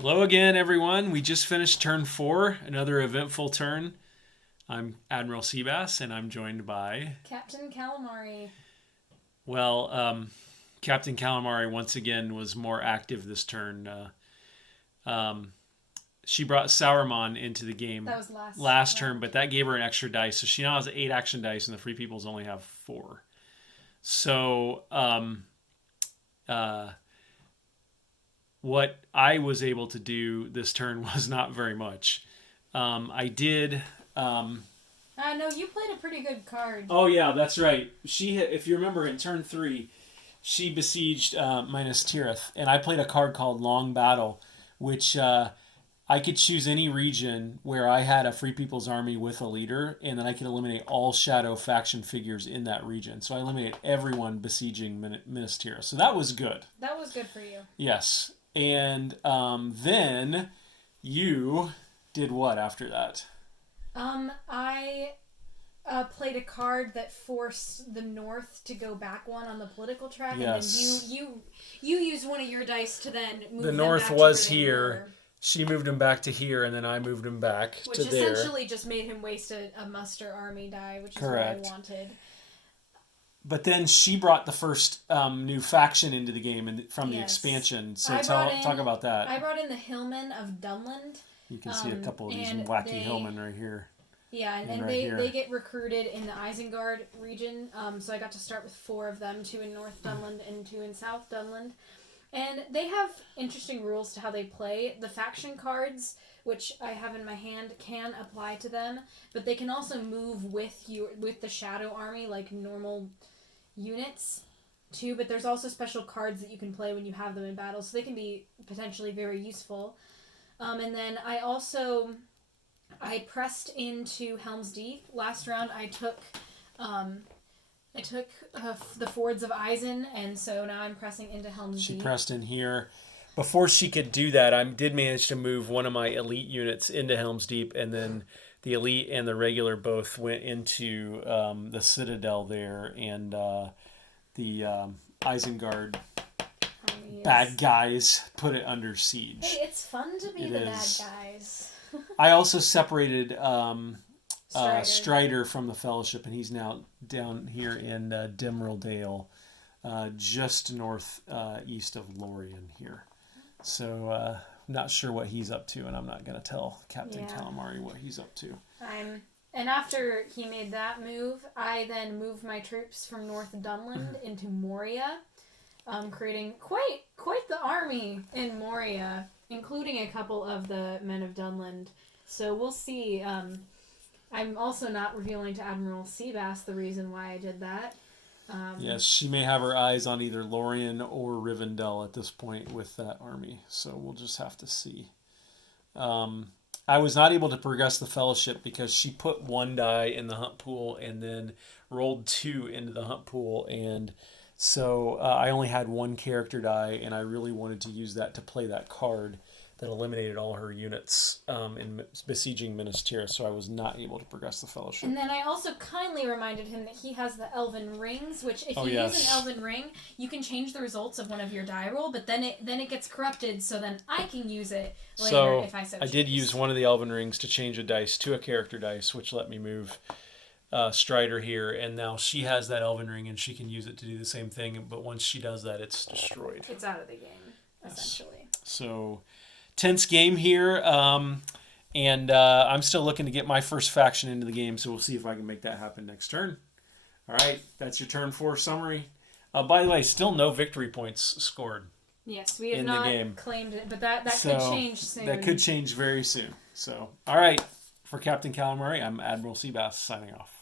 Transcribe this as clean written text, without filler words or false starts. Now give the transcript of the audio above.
Hello again, everyone. We just finished turn 4, another eventful turn. I'm Admiral Seabass, and I'm joined by... Captain Calamari. Well, Captain Calamari once again was more active this turn. She brought Sauron into the game That was last turn, but that gave her an extra dice. So she now has 8 action dice, and the Free Peoples only have 4. So what I was able to do this turn was not very much. I did... No, you played a pretty good card. Oh yeah, that's right. If you remember, in turn 3, she besieged Minas Tirith, and I played a card called Long Battle, which I could choose any region where I had a Free People's Army with a leader, and then I could eliminate all shadow faction figures in that region. So I eliminated everyone besieging Minas Tirith. So that was good. That was good for you. Yes, and then you did what after that? I played a card that forced the North to go back one on the political track, Yes. and then you used one of your dice to then move The them North back was to where they here. were, She moved him back to here, and then I moved him back which to there. essentially just made him waste a muster army die, which is Correct. what I wanted. But then she brought the first new faction into the game from the Yes. expansion. So I talk about that. I brought in the Hillmen of Dunland. You can see a couple of these and wacky hillmen right here. Yeah, and right they, here. they get recruited in the Isengard region. So I got to start with 4 of them, 2 in North Dunland and 2 in South Dunland. And they have interesting rules to how they play. The faction cards, which I have in my hand, can apply to them, but they can also move with the Shadow Army like normal units too. But there's also special cards that you can play when you have them in battle, so they can be potentially very useful. And then I pressed into Helm's Deep. Last round I took the Fords of Eisen, and so now I'm pressing into Helm's Deep. She pressed in here. Before she could do that, I did manage to move one of my elite units into Helm's Deep, and then the elite and the regular both went into the Citadel there, and the Isengard bad guys put it under siege. Hey, it's fun to be the bad guys. I also separated Strider. from the Fellowship, and he's now down here in Dimril Dale, just north east of Lorien here. So not sure what he's up to, and I'm not going to tell Captain Calamari what he's up to. And after he made that move, I then moved my troops from North Dunland into Moria, creating quite the army in Moria, including a couple of the men of Dunland. So we'll see. I'm also not revealing to Admiral Seabass the reason why I did that. Yes, she may have her eyes on either Lorien or Rivendell at this point with that army. So we'll just have to see. I was not able to progress the Fellowship because she put 1 die in the hunt pool and then rolled 2 into the hunt pool, and so I only had 1 character die, and I really wanted to use that to play that card that eliminated all her units in besieging Minas Tirith, so I was not able to progress the Fellowship. And then I also kindly reminded him that he has the Elven Rings, which if you yes. use an Elven Ring, you can change the results of one of your die roll, but then it gets corrupted, so then I can use it later if I so choose. I did use one of the Elven Rings to change a dice to a character dice, which let me move Strider here, and now she has that Elven Ring, and she can use it to do the same thing, but once she does that, it's destroyed. It's out of the game, essentially. So... tense game here, and I'm still looking to get my first faction into the game, so we'll see if I can make that happen next turn. All right, that's your turn 4 summary. By the way, still no victory points scored. Yes, we have in not the game. claimed it, but that could change soon. That could change very soon. So, all right, for Captain Calamari, I'm Admiral Seabass signing off.